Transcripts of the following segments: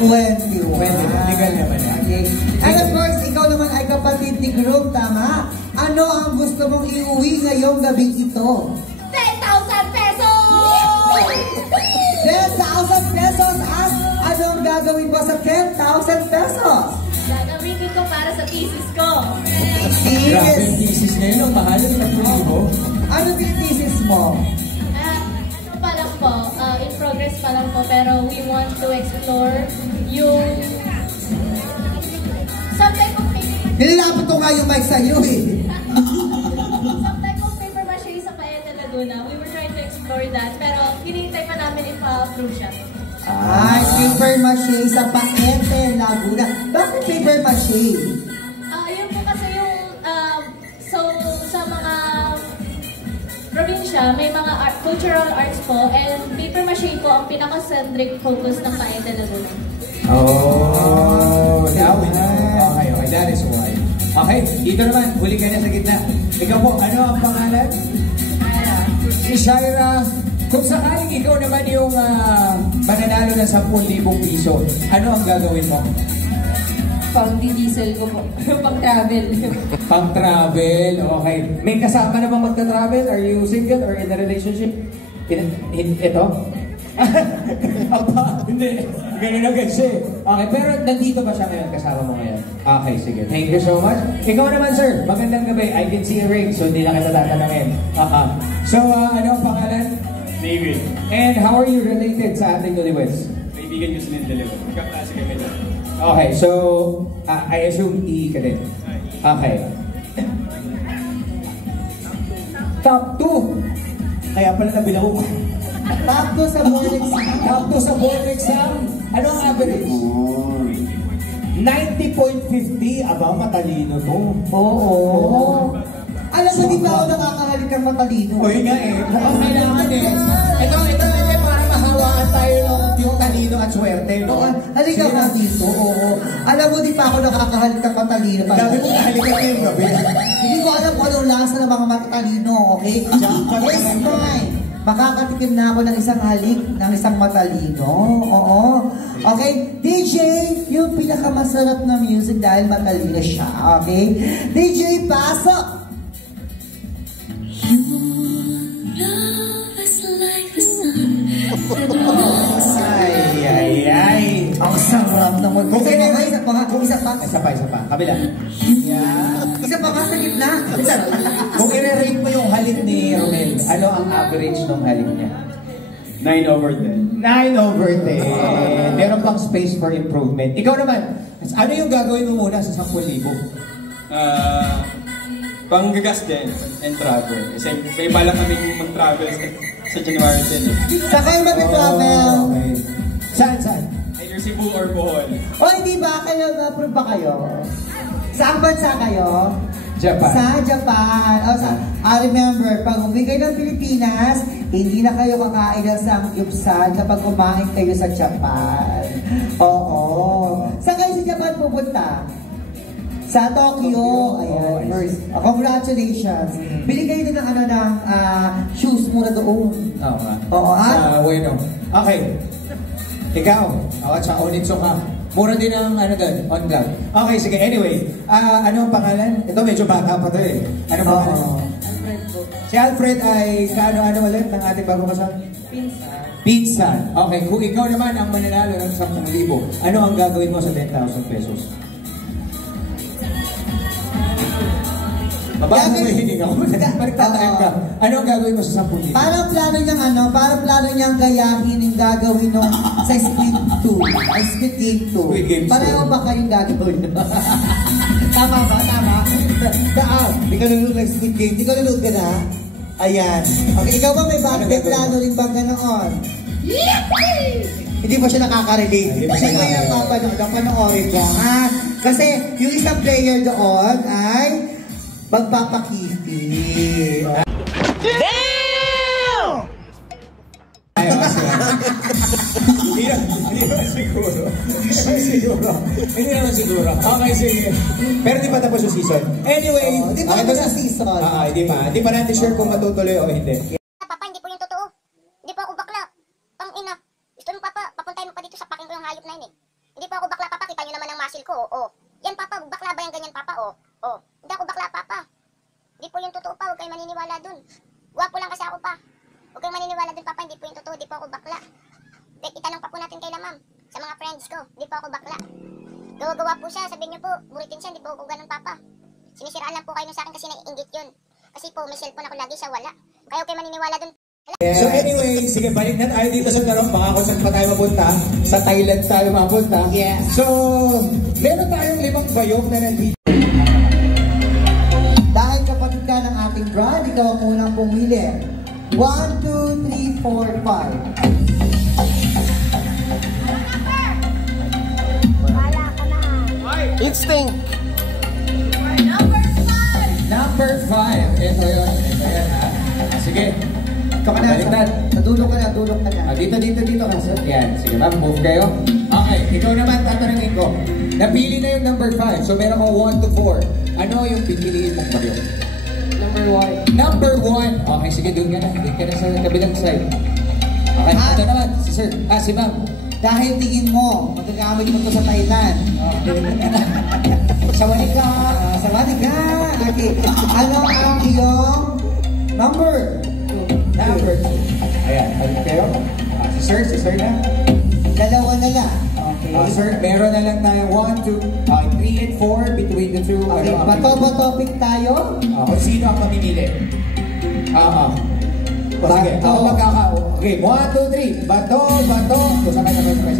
21. Legal naman yan. Okay. And of course, ikaw naman ay kapatid ni Groom, tama? Ano ang gusto mong iuwi ngayong gabi ito? 10,000 pesos! 10,000 pesos! At anong gagawin mo sa 10,000 pesos? Gagamitin ko para sa thesis ko. Grabe yung thesis ngayon. Ang mahal yung tatlo mo. Ano yung thesis mo? Ano pa lang po, in progress pa lang po, pero we want to explore yung some type of paper. Nililapit ko nga yung mic sa'yo eh. Some type of paper mache sa Paeta Laguna. We were trying to explore that, pero hinihintay pa namin ipa-approve siya. Ay, paper mache sa Paete Laguna. Bakit paper mache? Yun po kasi yung, so sa mga probinsya, may mga cultural arts po, and paper mache po ang pinaka-centric focus ng Paeta Laguna. Oh, now we know. Okay, okay, that is why. Okay, dito naman, huli ka na sa gitna. Ikaw po, ano ang pangalan? Si Shaira. Kung sakaling ikaw naman yung mananalo ng 10,000 piso, ano ang gagawin mo? Pang-diesel ko po. Pang-travel. Pang-travel, okay. May kasama na bang magta-travel? Are you single or in a relationship? Ito? Hindi. Ganun agad siya. Okay, pero nandito ba siya ngayon? Kasama mo ngayon? Okay, sige. Thank you so much. Ikaw naman, sir. Magandang gabi. I can see a ring, so hindi na kita tatanungin. So, ano ang pangalan? David. And how are you related sa ating newlyweds? Kaibigan niyo sa Mindaleo. Magkaklase kami doon. Okay, so, I assume E ka din. Okay. Top 2. Kaya pala nabilaw ko. Top 2 sa board exam. Top 2 sa board exam. Ano ang average? 90.50. Aba, matalino to. Oo. Alam mo, di ba ako nakakahalik kang matalino? O yun nga eh. Mukhang kailangan eh. Ito para mahawaan tayo yung talino at swerte. No? Halika nga dito, oo. Alam mo, di pa ako nakakahalik kang matalino. Sabi mo, nahalikan ko yung gabi. Hindi ko alam kung anong lasa ng mga matalino, okay? It's mine. Makakatikim na ako ng isang halik, ng isang matalino. Oo. Okay? DJ, yung pinakamasarap na music dahil matalino siya. Okay? DJ, pasok! Ay. Ang sarap naman. Isa pa. Kabila. Yeah. Isa pa nga sa gitna. Kung i-rate mo yung halik ni Romel, ano ang average ng halik niya? 9/10. 9/10. Meron pang space for improvement. Ikaw naman, ano yung gagawin mo muna sa 10,000? Panggagas din and travel. Kasi may balak kaming mag-travel sa January 10. Sa kayo mag-travel? Okay. Saan? Either Cebu or Bohol. O hindi ba kayo, na-approve ba kayo? Saan bansa kayo? Japan. Sa Japan. Remember, pag uwi kayo ng Pilipinas, hindi na kayo kakain ng samgyupsal kapag kumain kayo sa Japan. Oo. Saan kayo sa Japan pupunta? Sa Tokyo. Ayan, first. Congratulations. Bili kayo din ng shoes muna doon. Oo nga. Oo, Sa Ueno. Okay. Ikaw. Sa Onitsu ka. Mura din ang doon, on God. Okay, sige. Anyway, ano ang pangalan? Ito medyo bata pa to eh. Ano pangalan? Alfred po. Si Alfred ay kaano ulit ng ating bagong kasal? Pinsan. Okay, kung ikaw naman ang mananalo ng 10,000, ano ang gagawin mo sa 10,000 pesos? Babago mo yung hininga ko. Magtatakin ka. Ano ang gagawin mo sa 10,000? Parang plano niyang gayahin yung gagawin nung sa Squid 2. Ay, Squid Game 2. Squid Game 2. Pareho ba kayong gagawin? Tama ba? Hindi ka nanonood ng Squid Game. Hindi ka nanonood ka na? Ayan. Okay, ikaw ba may plano rin bang ganoon? Hindi pa siya nakaka-relate. Hindi pa siya nakaka-relate. Panoorin ko, ha? Kasi yung isang player doon ay magpapakiti. Damn! Ayaw kasi. Hindi naman siguro. Okay, sige. Pero di pa tapos yung season. Anyway, di pa tapos yung season. Di pa natin sure kung matutuloy o hindi. Papa, hindi po yung totoo. Hindi po ako bakla. Tang ina. Gusto mo papa, papuntahin mo pa dito sa paking ko yung hayop na yun eh. po ako bakla, papa. Kita nyo naman ang muscle ko, oh. Yan, papa, bakla ba yan ganyan, papa, oh. Oh, hindi ako bakla, papa. Hindi po yung totoo pa, huwag kayong maniniwala dun. Gwapo lang kasi ako pa. Huwag kayong maniniwala dun, papa, hindi po yung totoo, hindi po ako bakla. Itanong pa po natin kay ma'am, sa mga friends ko, hindi po ako bakla. Gawa-gawa po siya, sabihin niyo po, buritin siya, hindi po ako ganun, papa. Sinisiraan lang po kayo sa akin kasi naiinggit yun. Kasi po, may cellphone ako lagi, siya wala. Kaya huwag kayong maniniwala dun. So anyway, sige, balik na tayo dito sa Tarong. Baka kung saan pa tayo mapunta. Sa Thailand tayo mapunta. Yes. So, meron tayong 5 bayog na nandito. Dahil kapatid ka ng ating brand, ikaw ang unang pumili. 1, 2, 3, 4, 5. Instinct. Number 5. Ito yun. Ito yan, ha? Sige. Ikaw ka na. Baliktad. Nadulog ka na, dulog ka na. Dito. Yan. Sige, ma'am. Move kayo. Okay. Ikaw naman, tatanungin ko. Napili na yung number 5. So, meron ko 1 to 4. Ano yung pipiliin mong bayog? Number 1. Okay, sige, doon ka na. Doon ka na sa kabilang side. Okay, ito naman. Si sir. Si ma'am. Dahil tingin mo, magagamit mo to sa Thailand. Sawanig ka. Sawanig ka. Okay. Ano ang iyong number? Number 2. Ayan, balik kayo. Si sir na. Dalawa na lang. Okay. Sir, meron na lang tayo 1, 2, 3 and 4 between the two. Okay, bato-topic tayo. Kung sino ang mamimili? Sige, ako magkaka. Okay, 1, 2, 3. Bato. Kung saan kayo naman.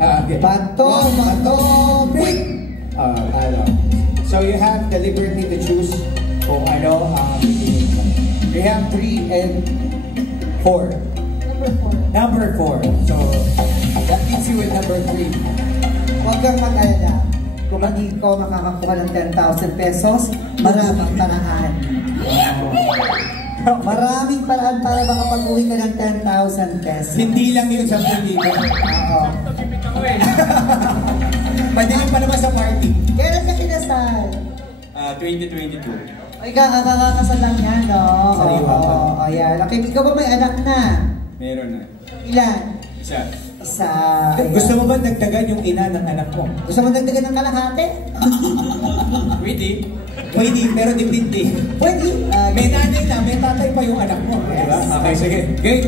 Okay. Bato, pick. So you have the liberty to choose kung ano ang pipiliin mo. You have 3 and 4. Number 4. So, that leaves you with number 3. Huwag kang mag-alala. Kung hindi ko makakakuha ng 10,000 pesos, maraming paraan. Maraming paraan para makapag-uwi ka ng 10,000 pesos. Hindi lang yun sa piliin. Oo. Madilim pa naman sa party. Kailan ka kinasal? 2022. Ay, kakakasal lang yan, no? Sariwa pa. Oo, ayan. Okay, ikaw ba may anak na? Meron na. Ilan? Isa. Isa. Gusto mo ba dagdagan yung ina ng anak mo? Gusto mo dagdagan ng kalahati? Pwede. Pwede, pero dipindi. Pwede. May nanay na, may tatay pa yung anak mo. Diba? Okay, sige. Okay.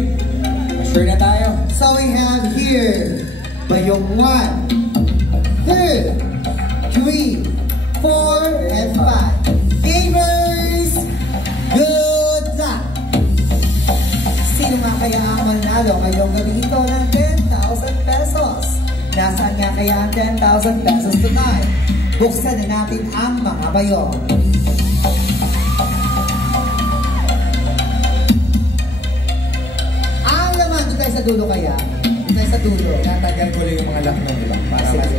Sure na tayo. So we have here, bayong 1, 2, 3, 4, and 5. Gamers, good luck! Sino nga kaya ang manalo ngayong gabi ito ng 10,000 pesos? Nasaan nga kaya ang 10,000 pesos tonight? Buksan na natin ang mga bayong. Ang laman, doon tayo sa dulo kaya? Doon tayo sa dulo. Natagal ko lang yung mga lock ng iba. Para mas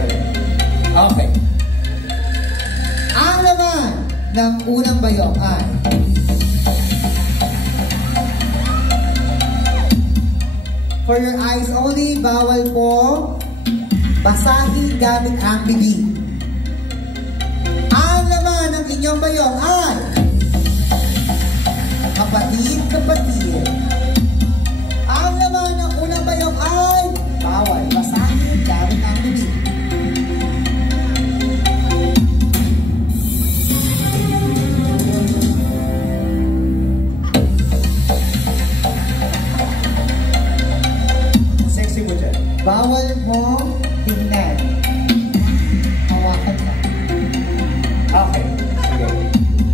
okay. Ang laman ng unang bayong ay for your eyes only, bawal po basahin gamit ang bibig. Ang laman ng inyong bayong ay kapatid. Ang laman ng unang bayong ay bawal basahin gamit ang bibig. Sexy mo dyan. Bawal mo tingnan. Hawakan ka. Okay. Sige.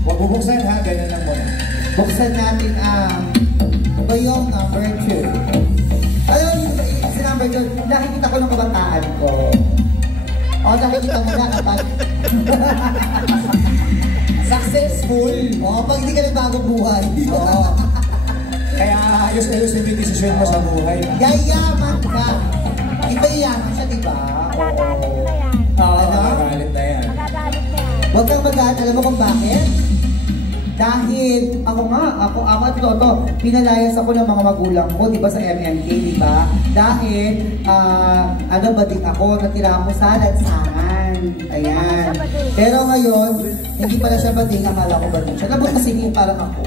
Huwag bubuksan ha, ganyan lang muna. Buksan natin ang bayong number 2. Alam mo, si number 2, nakikita ko ng kabataan ko. O, nakikita mo na kapag Successful. o, pag hindi ka nagbago buhay. Oo. Kaya ayos-ayos yung desisyon mo sa buhay. Yayaman ka. Iba yayaman siya, diba? Magagalit na yan. Oo, Ano? magagalit na yan. Magagalit na yan. Huwag kang mag-aan. Alam mo kung bakit? Dahil ako at Toto, pinalayas ako ng mga magulang ko, di ba, sa MMK, di ba? Dahil, bading ako, natira ako sa lansangan. Ayan. Pero ngayon, hindi pala siya bading, akala ko bading siya. Labot kasi hindi parang ako.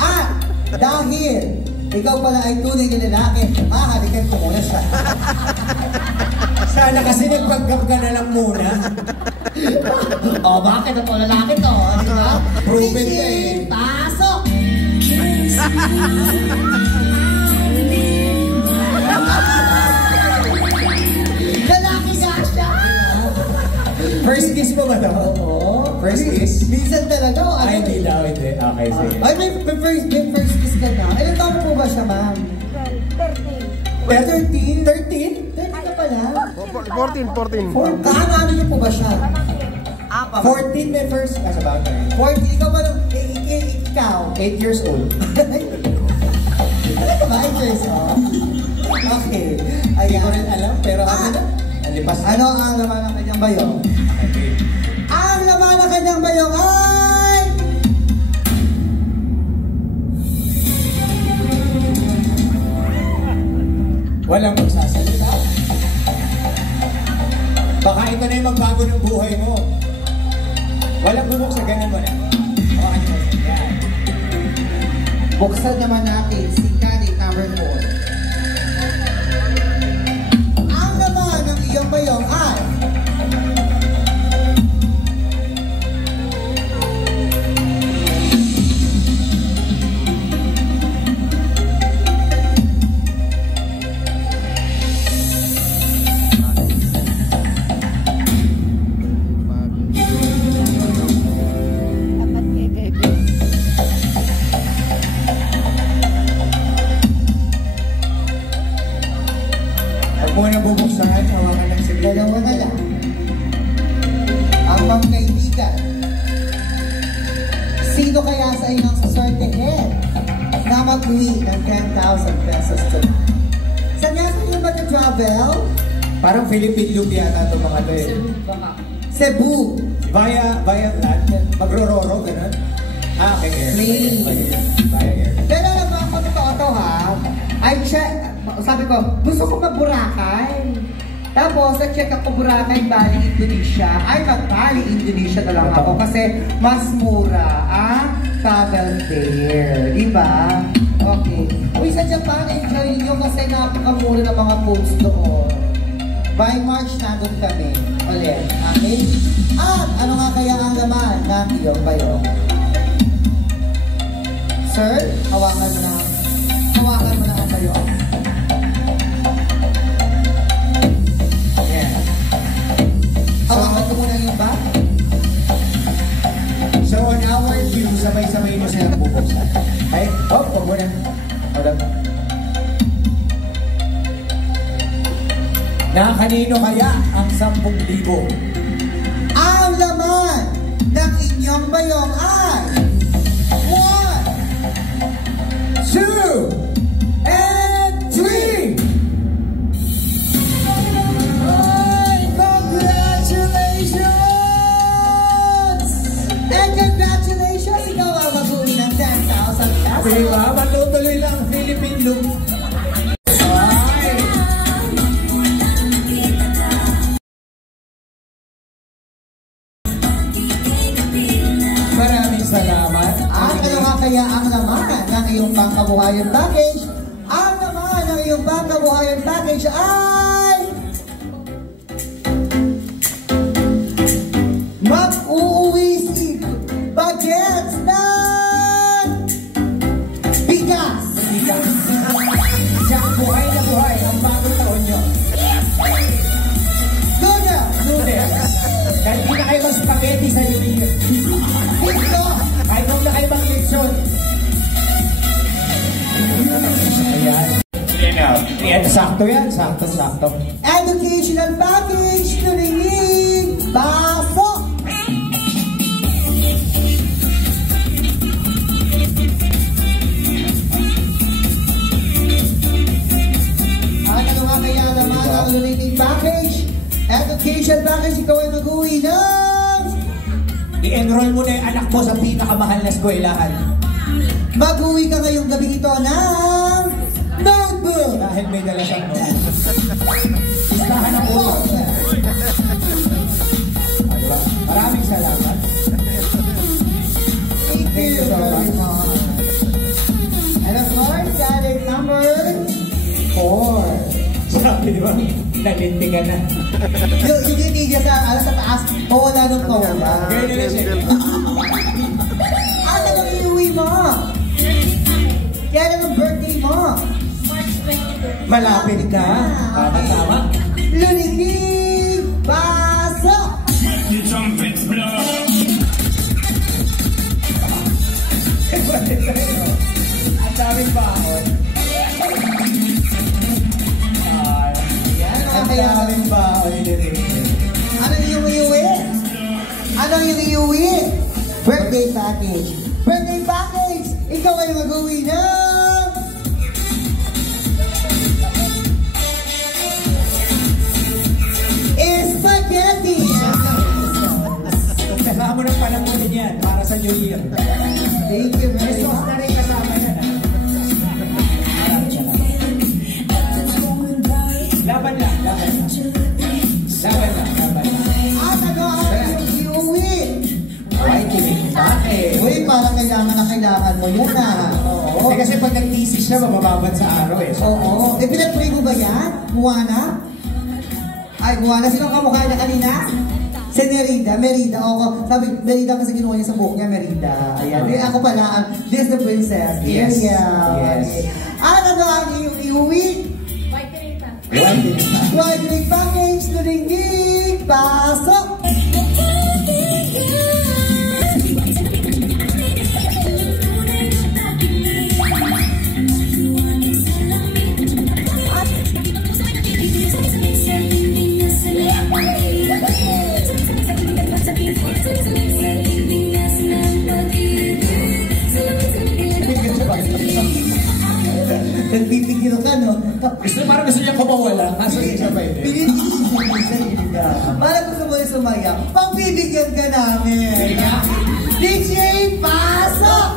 At, dahil, ikaw pala ay tunay na lalaki, halikan ko muna siya. Sana kasi nagpagkap ka na lang muna. Bakit ito lalaki to? Diba? Proven ka eh. Pasok! Lalaki ka siya! First kiss mo ba ito? Oo. First kiss? Minsan talaga. Ay, hindi daw, hindi. Okay, sige. Ay, may first kiss ka na. Ilan taon po ba siya, ma'am? 13? 13 ka pala? 14. Kaano niyo po ba siya? 14 may first. Sa bagay. 14, ikaw ba? Ikaw? 8 years old. Ano ba? 8 years old? Okay. Hindi ko rin Ayan. alam, pero ano na? Alipas. Ano ang laman ng kanyang bayong? Okay. Ang laman ng kanyang bayong ay... Walang magsasalita. Baka ito na yung magbago ng buhay mo. Walang bumok sa ganun mo na. Hawakan mo. Yan. Buksan naman natin si candidate number 4. Ang laman ng iyong bayong ay... Huwag mo na bubuksan. Hawakan lang sa Dalawa na lang. Ang magkaibigan. Sino kaya sa inyong sasortehin na mag-uwi ng 10,000 pesos tonight? Saan nga sa inyo ba travel? Parang Philippine loop yata itong mga to eh. Cebu. Via land. Magro-roro, ganun. Okay, air. Plane. Via air. Pero alam mo, ako totoo to ha. Sabi ko, gusto ko mag-Boracay. Tapos, check ako Boracay, Bali, Indonesia. Ay, mag-Bali, Indonesia na lang ako kasi mas mura ang travel fare. Diba? Okay. Uy, sa Japan, enjoy nyo kasi napakamura ng mga foods doon. By March, nandun kami. Ulit. Okay? At ano nga kaya ang laman ng iyong bayong? Sir, hawakan mo na ang bayong. Yeah. Hawakan mo muna yung bag. So on our view, sabay-sabay mo silang bubuksan. Ay, huwag mo na. Hold up. Na kanino kaya ang 10,000? Ang laman ng inyong bayong ay 1, 2, and 3! Ay, congratulations! and congratulations! Ikaw ang mag-uwi ng 10,000 pesos. Diba? Matutuloy lang ang Philippine loop. Ay! Maraming salamat. At ano nga kaya ang laman ng iyong pangkabuhayan package? Ang laman ng iyong pangkabuhayan package ay... mag-uuwi si Bagets ng bigas! Siyang buhay na buhay ang bagong taon nyo. Noodles! Noodles. Kahit hindi na kayo mag-spaghetti sa iyo. Pizza! Kahit huwag na kayo mag-lechon. Ayan. Ayan, sakto yan. Sakto. Educational package to ringing baso! At ano nga kaya naman ang ringing package? Education package, ikaw ay mag-uwi ng... I-enroll mo na yung anak mo sa pinakamahal na eskwelahan. Mag-uwi ka ngayong gabi ito ng... notebook! Dahil may dala siyang notebook. Listahan ng ulo. Diba? Maraming salamat. Thank you very much. And of course, candidate number 4. Sabi, di ba? Nalinti ka na. Yung tinitigil sa taas, wala nung wala. Ganyan na siya. Ano ang iuwi mo? Kaya ang birthday mo? March 22. Malapit ka. Tama. Lunigig! Pasok! Ang daming baon. Ang daming baon. Anong iyong iuwi? Anong iyong iuwi? Birthday package. Birthday package! Ikaw ay mag-uwi na! Spaghetti! Kasama mo ng palamunin yan para sa New Year. Thank you May very sauce much. na rin kasama yan. Laban lang. At ano ang iuwi? Ay, kilig bakit? Uy, parang kailangan mo yun Oo. Kasi pag nag-thesis siya, mabababad sa araw eh. Oo. Pinag-pray mo ba yan? Juana? Ay, Juana. Sino ang kamukha niya kanina? Si Merida. Oo. Sabi, Merida kasi ginawa niya sa buhok niya, Merida. Ayan. Ako pala, Disney Princess. Yes. Ariel. At ano ang iyong iuwi? White green pa. White Ring Package, Lunigig, pasok! Nagbibigil ka, no? Parang gusto niya kumawala. Kaso hindi siya pwede. Pinipigil ka. Parang gusto mo yung sumaya. Pagbibigyan ka namin. DJ, pasok!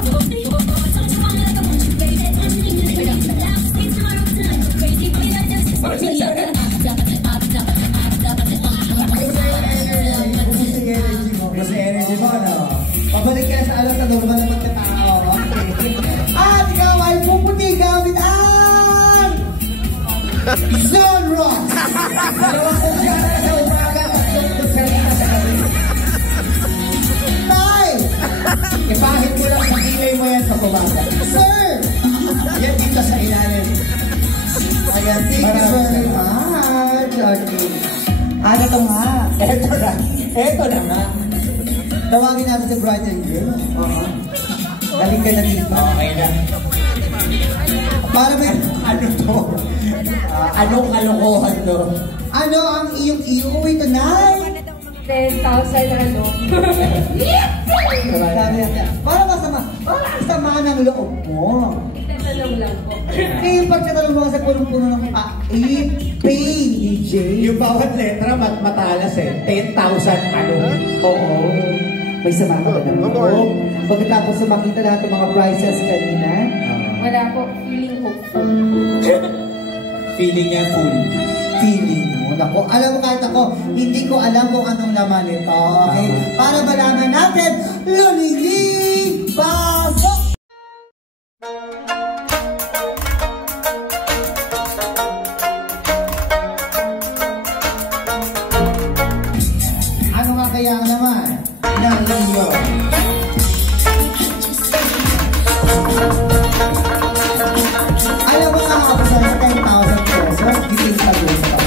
Gusto energy mo, no? Pabalik ka sa alam sa normal na pagkatao. Okay. At ikaw ay puputi gamit ang Zone Rock! Dalawang kusyara sa umaga, tatlong kusyara sa gabi. Tay! Ipahit mo lang sa kilay mo yan sa umaga. Sir! Yan dito sa ilalim. Ayan, thank you very much. Okay. Ano ito nga? Eto na nga. Tawagin natin si Brighton Girl. Galing ka na dito. Okay na. Para may... Ano to? Anong kalokohan to? Ano ang iyong iuwi tonight? 10,000 ano. Sabi natin, para masama ng loob mo. Itatanong lang po. Kaya yung pagkatalong mo sa punong-puno ng pay, DJ. Yung bawat letra matalas eh. 10,000 ano? Oo. May sama ka ba ng loob? Pagkatapos makita lahat ng mga prizes kanina. Wala po. Feeling hopeful. Feeling niya full. Feeling mo. Naku, alam mo kahit ako, hindi ko alam kung anong laman ito. Okay? Para malaman natin, Lunigig, pasok! Ano nga kaya naman ng iyo? Alam mo nga ako sa 10,000 pesos, giting sa doon sa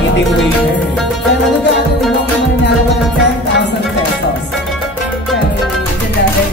Hindi ko waiter. pero ano gagawin mo kung mananalo ka ng 10,000 pesos? Dyan natin.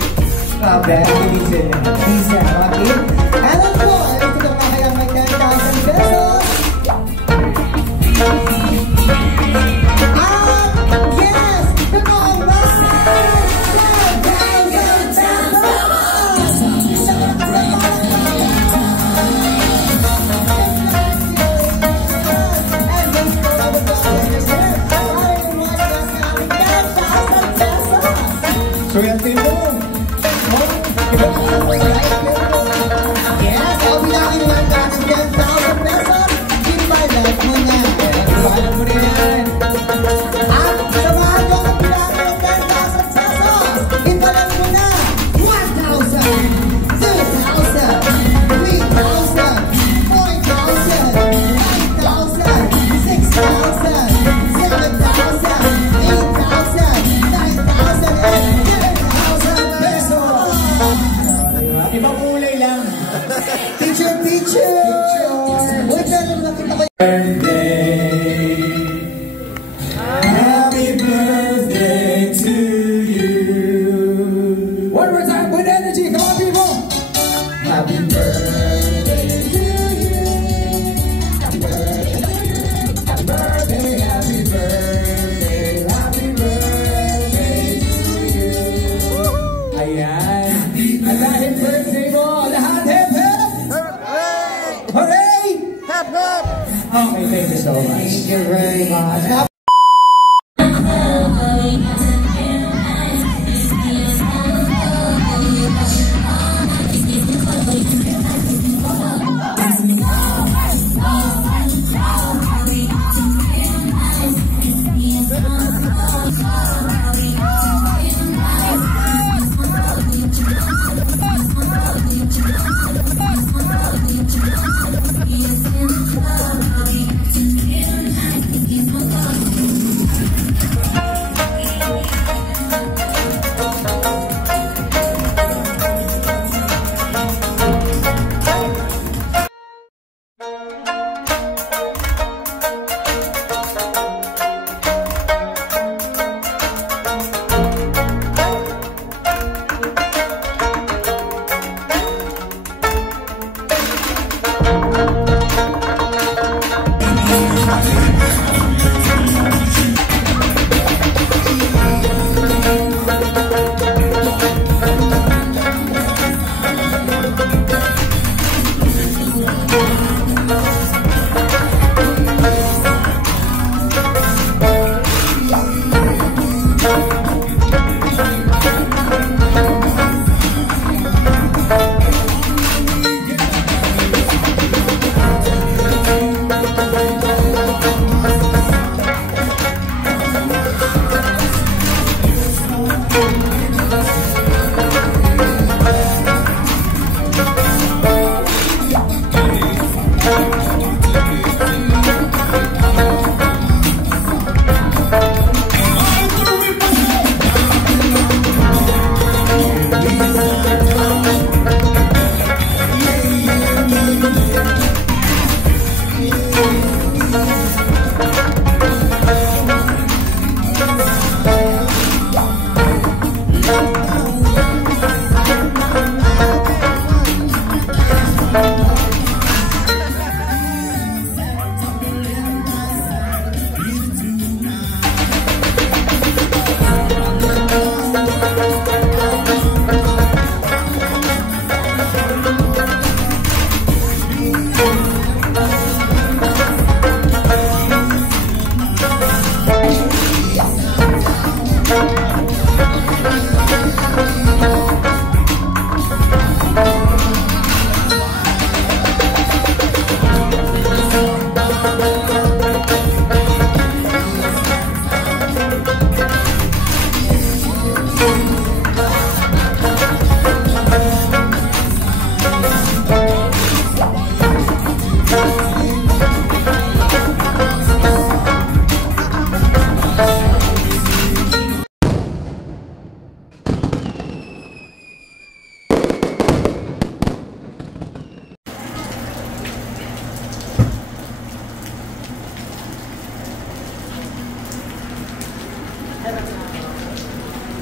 Ibang kulay lang. Picture! Wait na lang nakita ko. Happy birthday to you. One more time with energy. Come on, people. Happy birthday to you. Happy birthday. Happy birthday. Happy birthday. Happy birthday to you. Ayan. At dahil birthday mo, lahat hip hip. Hooray! Hep, hep! Okay, thank you so much. Thank you very much.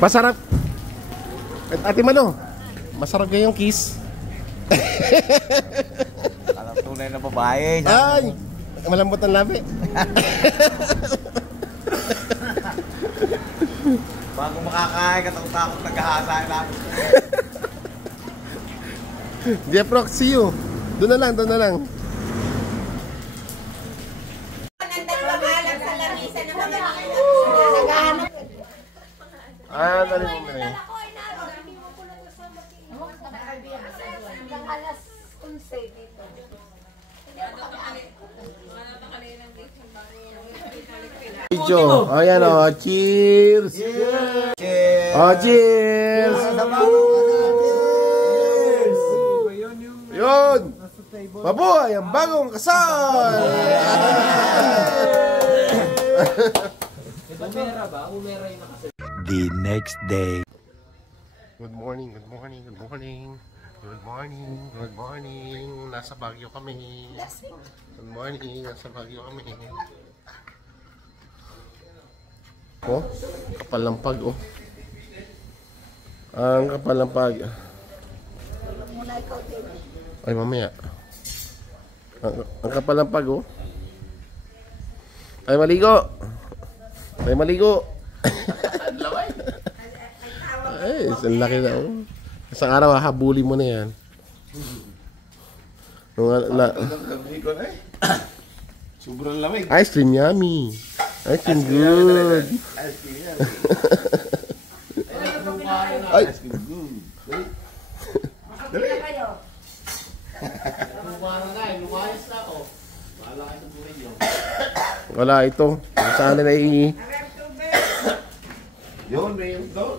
Masarap. Ate Mano, masarap kayong kiss. Alam tunay na babae. Ay, malambot ang labi. Bago makakain, katakot-takot naghahasa na. Jeff Rock, see you. Doon na lang, doon na lang. Ah, dali mo na. Alas 11 dito. Video. Oh, yan o. Cheers! Cheers! Oh, cheers! Yun! Mabuhay ang bagong kasal! The next day. Good morning, good morning, good morning. Good morning, good morning. Nasa Baguio kami. Good morning, nasa Baguio kami. Oh, kapal ng pag, oh. Ang kapal ng pag. Ay, mamaya. Ang kapal ng pag, oh. Ay, maligo. Ay, maligo. Ay, isang laki na, oh. Isang araw, hahabuli mo na yan. Sobrang lamig. Ice cream, yummy. Ice cream, good. Ice cream yan. Ay. Ice cream, good. Dali. Wala ito. Saan na Yun, may yun doon.